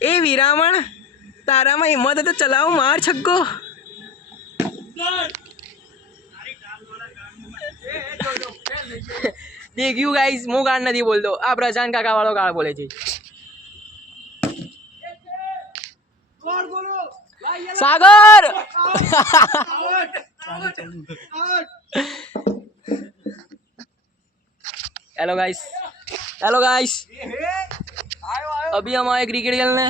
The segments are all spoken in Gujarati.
એ વિરામણ તારામાં હિંમત તો ચલાવ માર છક્કો. દેખ્યું ગાઈસ, હું ગાળ નથી બોલતો, આ પ્રશાંત કાકા વાળો ગાળ બોલે છે. સાગર हेलो गाइस, हेलो गाइस, अभी हम आए क्रिकेट खेलने.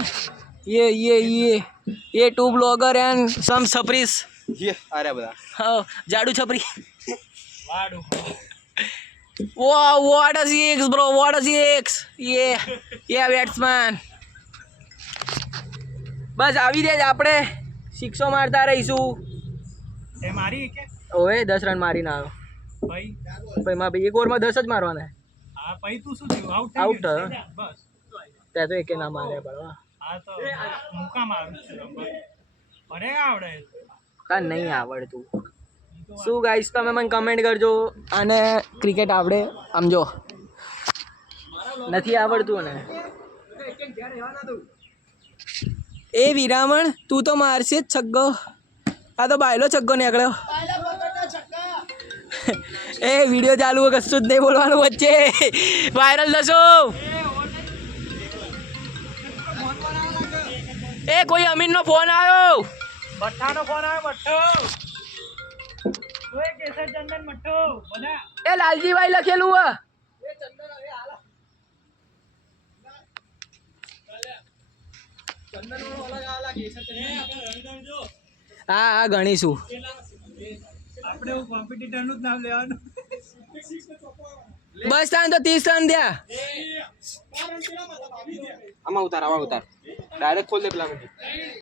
ये टू ब्लॉगर एंड सम छपरीस. ये अरे बता हाँ, जाडू छपरी. वाह, what a six bro, what a six. ये बैट्समैन. બસ આવી દે જ આપણે સિક્સો મારતા રહીશું. એ મારી કે ઓએ 10 રન મારીને આવ્યો ભાઈ. ભાઈ માં ભાઈ એક ઓવરમાં 10 જ મારવાના. હા ભાઈ, તું શું થયું? આઉટ આઉટ થઈ ગયો બસ. તે તો એકે ના મારે બળવા. હા તો મુકા મારું છું પડે આવડે કા નહીં આવડતું. શું ગાઈસ, તમે મને કમેન્ટ કરજો આને ક્રિકેટ આવડે. આમ જો નથી આવડતું ને. એ વિરામણ તું તો મારશે જ છગ્ગો. આ તો બાયલો છગ્ગો નીકળ્યો. એ વિડીયો ચાલુ હોય, કશું જ નહીં બોલવાનું વચ્ચે, વાયરલ થશો. એ કોઈ અમીનનો ફોન આવ્યો. મઠ્ઠાનો ફોન આવ્યો. મઠ્ઠો ઓય કેસર ચંદન મઠ્ઠો બધા. એ લાલજીભાઈ લખેલું હે. હા ગણીશું આપણે કોમ્પિટિટર નું જ નામ લેવાનું. બસ તાન તો 30 રન થયા. આમાં ઉતાર ડાયરેક્ટ ખોલ દે પેલા.